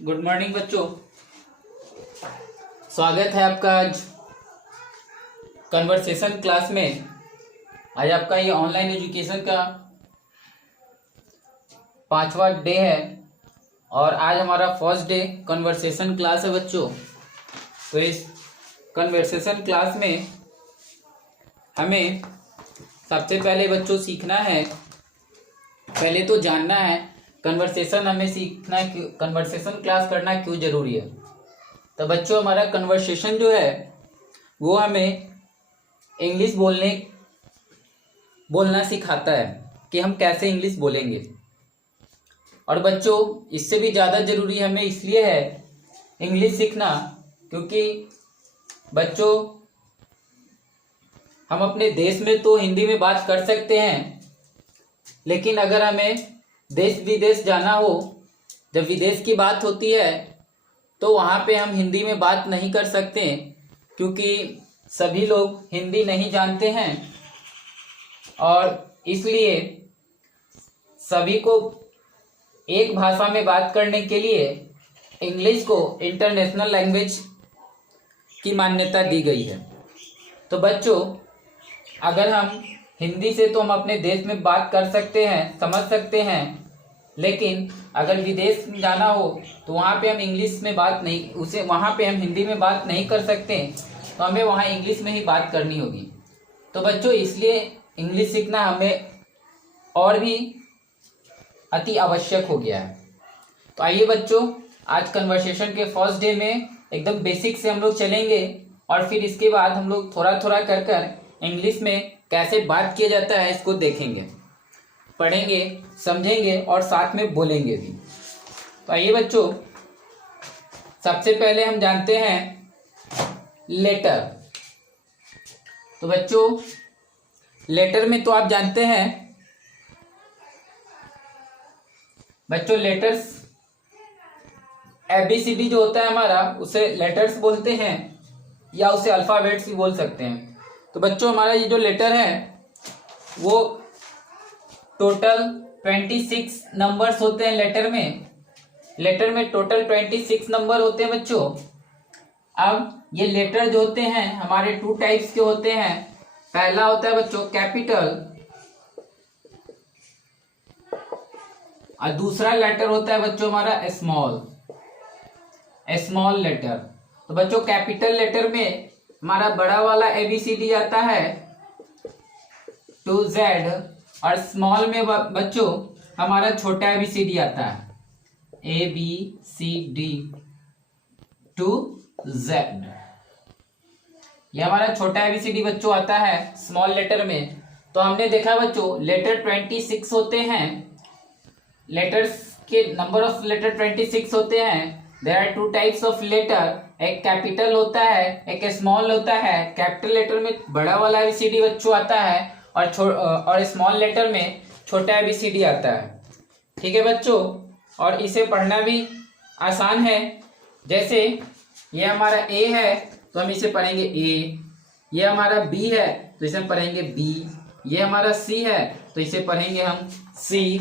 Good morning बच्चों। स्वागत है आपका आज कन्वर्सेशन क्लास में। आज आपका ये ऑनलाइन एजुकेशन का 5वां डे है और आज हमारा फर्स्ट डे कन्वर्सेशन क्लास है बच्चों। तो इस कन्वर्सेशन क्लास में हमें सबसे पहले बच्चों सीखना है, पहले तो जानना है कन्वर्सेशन हमें सीखना क्यों, कन्वर्सेशन क्लास करना क्यों ज़रूरी है। तो बच्चों हमारा कन्वर्सेशन जो है वो हमें इंग्लिश बोलना सिखाता है कि हम कैसे इंग्लिश बोलेंगे। और बच्चों इससे भी ज़्यादा ज़रूरी हमें इसलिए है इंग्लिश सीखना क्योंकि बच्चों हम अपने देश में तो हिंदी में बात कर सकते हैं, लेकिन अगर हमें देश विदेश जाना हो, जब विदेश की बात होती है तो वहाँ पे हम हिंदी में बात नहीं कर सकते क्योंकि सभी लोग हिंदी नहीं जानते हैं। और इसलिए सभी को एक भाषा में बात करने के लिए इंग्लिश को इंटरनेशनल लैंग्वेज की मान्यता दी गई है। तो बच्चों अगर हम हिंदी से तो हम अपने देश में बात कर सकते हैं, समझ सकते हैं, लेकिन अगर विदेश में जाना हो तो वहाँ पे हम इंग्लिश में बात नहीं, उसे वहाँ पे हम हिंदी में बात नहीं कर सकते, तो हमें वहाँ इंग्लिश में ही बात करनी होगी। तो बच्चों इसलिए इंग्लिश सीखना हमें और भी अति आवश्यक हो गया है। तो आइए बच्चों आज कन्वर्सेशन के फर्स्ट डे में एकदम बेसिक से हम लोग चलेंगे और फिर इसके बाद हम लोग थोड़ा थोड़ा कर इंग्लिश में कैसे बात किया जाता है इसको देखेंगे, पढ़ेंगे, समझेंगे और साथ में बोलेंगे भी। तो आइए बच्चों सबसे पहले हम जानते हैं लेटर। तो बच्चों लेटर में तो आप जानते हैं बच्चों लेटर्स ABCD जो होता है हमारा उसे लेटर्स बोलते हैं या उसे अल्फ़ाबेट्स भी बोल सकते हैं। तो बच्चों हमारा ये जो लेटर है वो टोटल 26 नंबर्स होते हैं लेटर में टोटल 26 नंबर होते हैं बच्चों। अब ये लेटर जो होते हैं हमारे 2 टाइप्स के होते हैं। पहला होता है बच्चों कैपिटल और दूसरा लेटर होता है बच्चों हमारा स्मॉल लेटर। तो बच्चों कैपिटल लेटर में हमारा बड़ा वाला ABCD आता है to Z और स्मॉल में बच्चों हमारा छोटा ABCD आता है ABCD to Z। ये हमारा छोटा ABCD बच्चों आता है स्मॉल लेटर में। तो हमने देखा बच्चों लेटर 26 होते हैं, लेटर्स के नंबर ऑफ लेटर 26 होते हैं। There are 2 types of letter, एक कैपिटल होता है एक स्मॉल होता है। कैपिटल लेटर में बड़ा वाला ABCD बच्चों आता है और स्मॉल लेटर में छोटा ABCD आता है। ठीक है बच्चों, और इसे पढ़ना भी आसान है। जैसे ये हमारा A है तो हम इसे पढ़ेंगे A, ये हमारा B है तो इसे हम पढ़ेंगे B, ये हमारा C है तो इसे पढ़ेंगे हम C,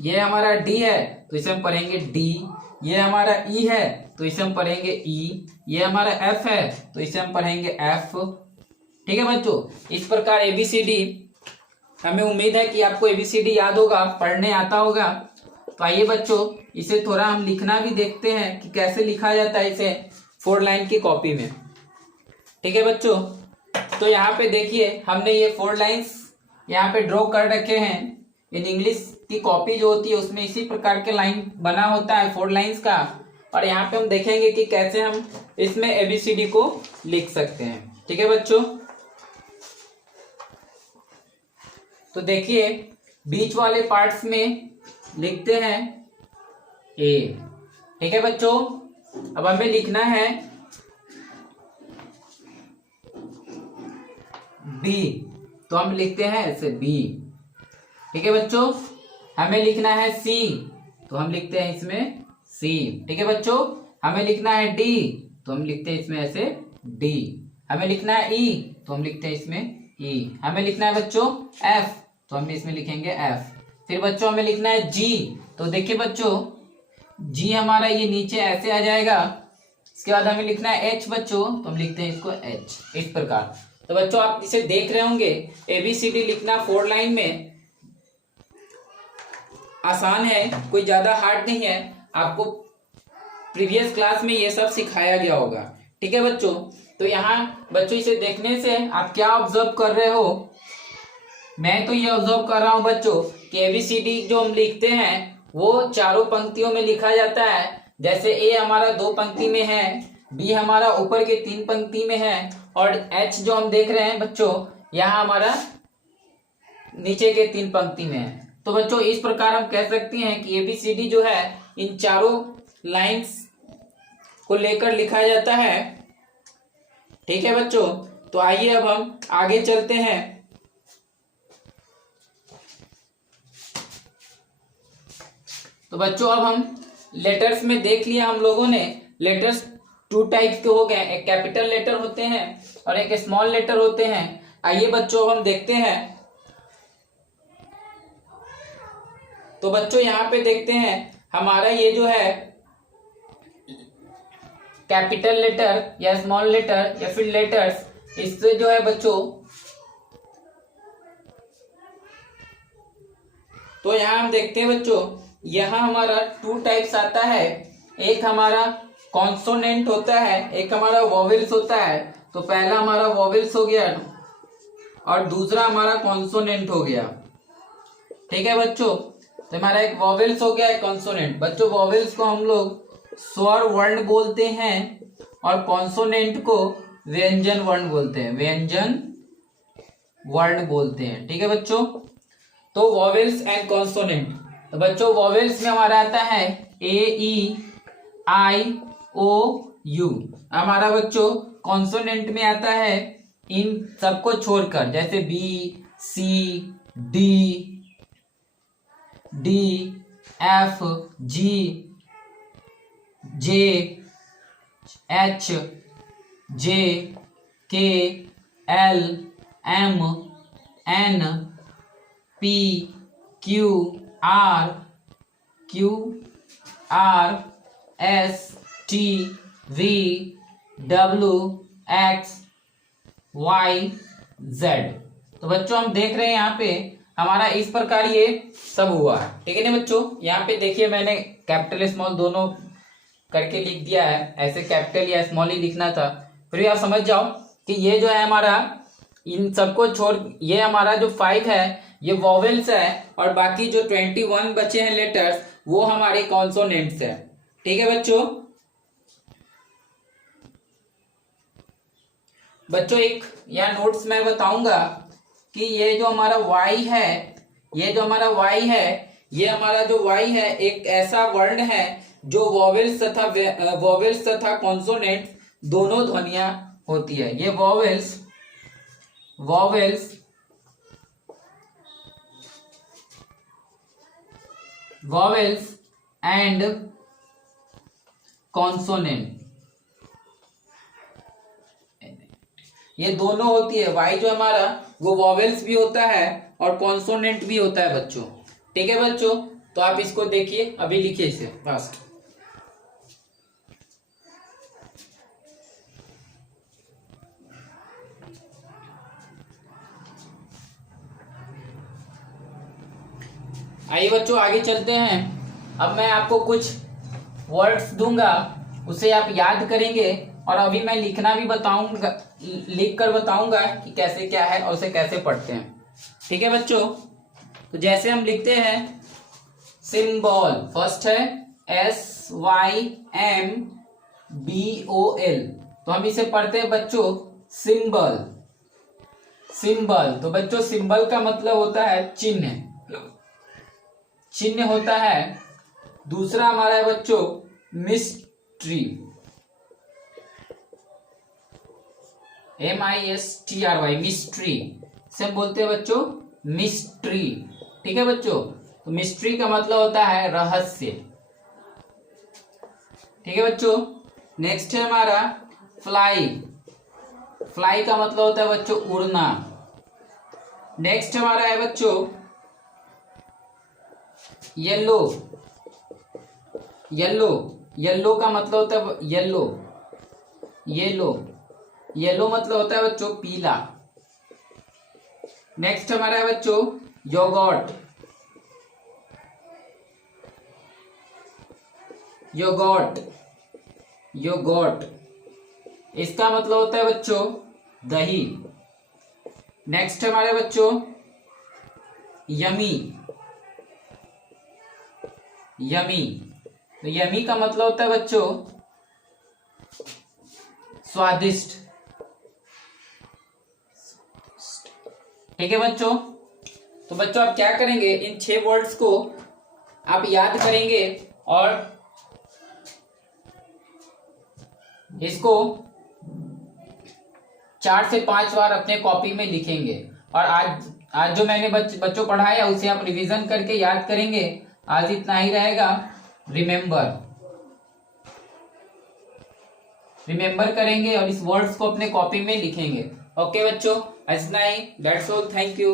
ये हमारा D है तो इसे हम पढ़ेंगे D, ये हमारा E है तो इसे हम पढ़ेंगे E, ये हमारा F है तो इसे हम पढ़ेंगे F। ठीक है बच्चों, इस प्रकार ABCD हमें उम्मीद है कि आपको ABCD याद होगा, पढ़ने आता होगा। तो आइए बच्चों इसे थोड़ा हम लिखना भी देखते हैं कि कैसे लिखा जाता है इसे 4 लाइन की कॉपी में। ठीक है बच्चों, तो यहाँ पे देखिए हमने ये 4 लाइन्स यहाँ पे ड्रॉ कर रखे हैं। इन इंग्लिश की कॉपी जो होती है उसमें इसी प्रकार के लाइन बना होता है 4 लाइन्स का, और यहाँ पे हम देखेंगे कि कैसे हम इसमें ABCD को लिख सकते हैं। ठीक है बच्चों, तो देखिए बीच वाले पार्ट्स में लिखते हैं A। ठीक है बच्चों, अब हमें लिखना है B, तो हम लिखते हैं ऐसे B। ठीक है बच्चों, हमें लिखना है C तो हम लिखते हैं इसमें C। ठीक है बच्चों, हमें लिखना है D तो हम लिखते हैं इसमें ऐसे D। हमें लिखना है E तो हम लिखते हैं इसमें E। हमें लिखना है बच्चों F तो हम इसमें लिखेंगे F। फिर बच्चों हमें लिखना है G, तो देखिए बच्चों जी हमारा ये नीचे ऐसे आ जाएगा। इसके बाद हमें लिखना है एच बच्चों, तो हम लिखते हैं इसको एच इस प्रकार। तो बच्चों आप इसे देख रहे होंगे, ABCD लिखना 4 लाइन में आसान है, कोई ज्यादा हार्ड नहीं है। आपको प्रीवियस क्लास में ये सब सिखाया गया होगा। ठीक है बच्चों, तो यहाँ बच्चों इसे देखने से आप क्या ऑब्जर्व कर रहे हो? मैं तो ये ऑब्जर्व कर रहा हूँ बच्चों कि ABCD जो हम लिखते हैं वो चारों पंक्तियों में लिखा जाता है। जैसे ए हमारा 2 पंक्ति में है, बी हमारा ऊपर के 3 पंक्ति में है, और एच जो हम देख रहे हैं बच्चों यहाँ हमारा नीचे के 3 पंक्ति में है। तो बच्चों इस प्रकार हम कह सकते हैं कि ABCD जो है इन चारों लाइंस को लेकर लिखा जाता है। ठीक है बच्चों, तो आइए अब हम आगे चलते हैं। तो बच्चों अब हम लेटर्स में देख लिया हम लोगों ने। लेटर्स 2 टाइप्स के हो गए, एक कैपिटल लेटर होते हैं और एक स्मॉल लेटर होते हैं। आइए बच्चों अब हम देखते हैं। तो बच्चों यहाँ पे देखते हैं हमारा ये जो है कैपिटल लेटर या स्मॉल लेटर या फिर लेटर्स, इससे जो है बच्चों, तो यहाँ हम देखते हैं बच्चों यहाँ हमारा 2 टाइप्स आता है। एक हमारा कॉन्सोनेंट होता है, एक हमारा वॉवेल्स होता है। तो पहला हमारा वॉवेल्स हो गया और दूसरा हमारा कॉन्सोनेंट हो गया। ठीक है बच्चों, तो हमारा एक वॉवेल्स हो गया, एक कॉन्सोनेंट। बच्चों वॉवेल्स को हम लोग स्वर वर्ण बोलते हैं और कॉन्सोनेंट को व्यंजन वर्ण बोलते हैं, व्यंजन वर्ण बोलते हैं। ठीक है बच्चों, तो वॉवेल्स एंड कॉन्सोनेंट। तो बच्चों वॉवेल्स में हमारा आता है AEIOU। हमारा बच्चों कॉन्सोनेंट में आता है इन सबको छोड़कर, जैसे B C D D F G J H J K L M N P Q R S T V W X Y Z। तो बच्चों हम देख रहे हैं यहाँ पे हमारा इस प्रकार ये सब हुआ है। ठीक है ना बच्चों, यहाँ पे देखिए मैंने कैपिटल स्मॉल दोनों करके लिख दिया है। ऐसे कैपिटल या स्मॉल ही लिखना था, फिर भी आप समझ जाओ कि ये जो है हमारा इन सबको छोड़, ये हमारा जो 5 है ये वॉवेल्स है और बाकी जो 21 बचे हैं लेटर्स वो हमारे कॉन्सोनेंट्स है। ठीक है बच्चों एक यहाँ नोट्स में बताऊंगा कि ये जो हमारा Y है, ये जो हमारा Y है, ये हमारा जो Y है एक ऐसा वर्ण है जो वॉवेल्स तथा कॉन्सोनेंट दोनों ध्वनियां होती है। ये वॉवेल्स एंड कॉन्सोनेंट ये दोनों होती है। Y जो हमारा वो वॉवेल्स भी होता है और कॉन्सोनेंट भी होता है बच्चों। ठीक है बच्चों, तो आप इसको देखिए, अभी लिखिए इसे फास्ट। आइए बच्चों आगे चलते हैं। अब मैं आपको कुछ वर्ड्स दूंगा, उसे आप याद करेंगे और अभी मैं लिखना भी बताऊंगा, लिख कर बताऊंगा कि कैसे क्या है और उसे कैसे पढ़ते हैं। ठीक है बच्चों, तो जैसे हम लिखते हैं सिंबल, फर्स्ट है SYMBOL, तो हम इसे पढ़ते हैं बच्चों सिंबल। तो बच्चों सिंबल का मतलब होता है चिन्ह होता है। दूसरा हमारा है बच्चों मिस्ट्री, MISTRY, मिस्ट्री से हम बोलते हैं बच्चों मिस्ट्री। ठीक है बच्चों, तो मिस्ट्री का मतलब होता है रहस्य। ठीक है बच्चों, नेक्स्ट है हमारा फ्लाई का मतलब होता है बच्चों उड़ना। नेक्स्ट हमारा है बच्चों येलो येलो, येलो का मतलब होता है येलो, येलो, येलो मतलब होता है बच्चों पीला। नेक्स्ट हमारा है बच्चों योगर्ट, योगर्ट, योगर्ट, इसका मतलब होता है बच्चों दही। नेक्स्ट हमारे बच्चों यमी, यमी, तो यमी का मतलब होता है बच्चों स्वादिष्ट। ठीक है बच्चों, तो बच्चों आप क्या करेंगे, इन 6 वर्ड्स को आप याद करेंगे और इसको 4 से 5 बार अपने कॉपी में लिखेंगे। और आज जो मैंने बच्चों पढ़ाया उसे आप रिवीजन करके याद करेंगे। आज इतना ही रहेगा। रिमेंबर, रिमेंबर करेंगे और इस वर्ड्स को अपने कॉपी में लिखेंगे। ओके बच्चों, इतना ही, दैट्स ऑल, थैंक यू।